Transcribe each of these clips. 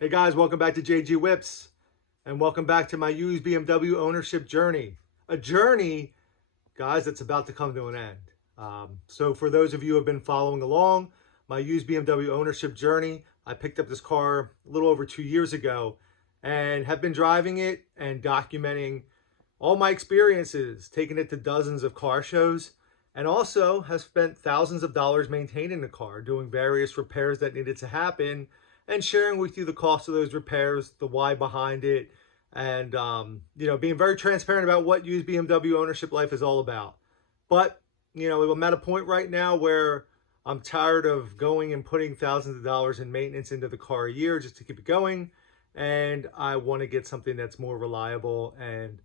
Hey guys, welcome back to JG Whips and welcome back to my used BMW ownership journey. A journey, guys, that's about to come to an end. So for those of you who have been following along, my used BMW ownership journey, I picked up this car a little over 2 years ago and have been driving it and documenting all my experiences, taking it to dozens of car shows, and also have spent thousands of dollars maintaining the car, doing various repairs that needed to happen, and sharing with you the cost of those repairs, the why behind it, and being very transparent about what used BMW ownership life is all about. But I'm at a point right now where I'm tired of going and putting thousands of dollars in maintenance into the car a year just to keep it going, and I want to get something that's more reliable and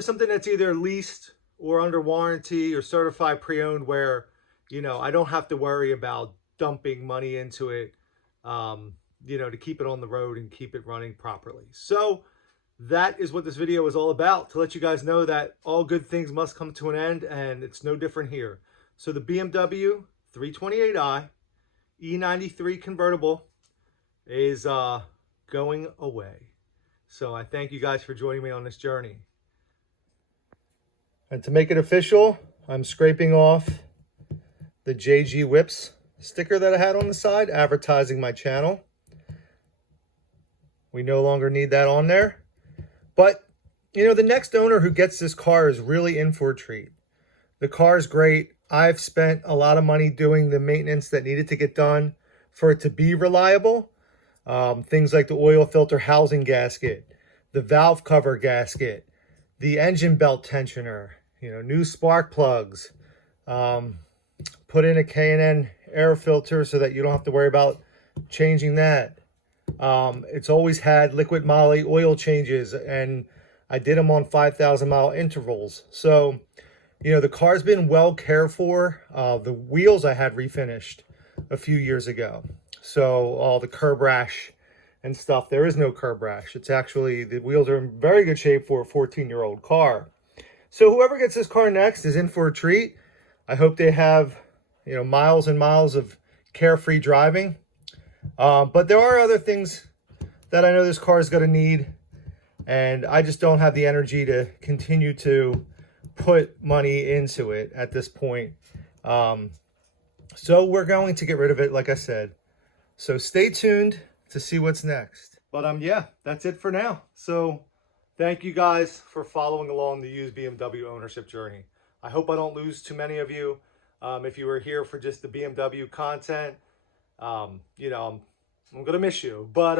something that's either leased or under warranty or certified pre-owned, where I don't have to worry about dumping money into it, to keep it on the road and keep it running properly. So that is what this video is all about, to let you guys know that all good things must come to an end, and it's no different here. So the BMW 328i E93 convertible is going away. So I thank you guys for joining me on this journey. And to make it official, I'm scraping off the JG Whips sticker that I had on the side advertising my channel. We no longer need that on there. But, the next owner who gets this car is really in for a treat. The car is great. I've spent a lot of money doing the maintenance that needed to get done for it to be reliable. Things like the oil filter housing gasket, the valve cover gasket, the engine belt tensioner, new spark plugs, put in a K&N air filter so that you don't have to worry about changing that. It's always had liquid moly oil changes, and I did them on 5,000 mile intervals. So, the car's been well cared for. The wheels I had refinished a few years ago. So all the curb rash and stuff, there is no curb rash. It's actually, the wheels are in very good shape for a 14-year-old car. So whoever gets this car next is in for a treat. I hope they have, miles and miles of carefree driving. But there are other things that I know this car is going to need, and I just don't have the energy to continue to put money into it at this point. So we're going to get rid of it, like I said. So stay tuned to see what's next. But yeah, that's it for now. So thank you guys for following along the used BMW ownership journey. I hope I don't lose too many of you. If you were here for just the BMW content, I'm gonna miss you. But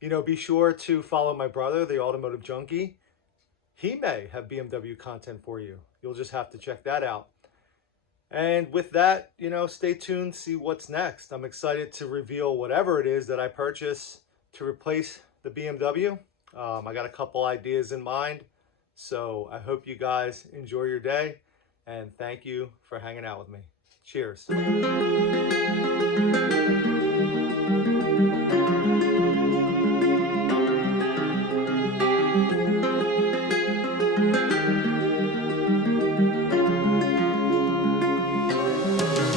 be sure to follow my brother, the Automotive Junkie. He may have BMW content for you. You'll just have to check that out. And with that, stay tuned, see what's next. I'm excited to reveal whatever it is that I purchase to replace the BMW. I got a couple ideas in mind. So I hope you guys enjoy your day, and thank you for hanging out with me. Cheers.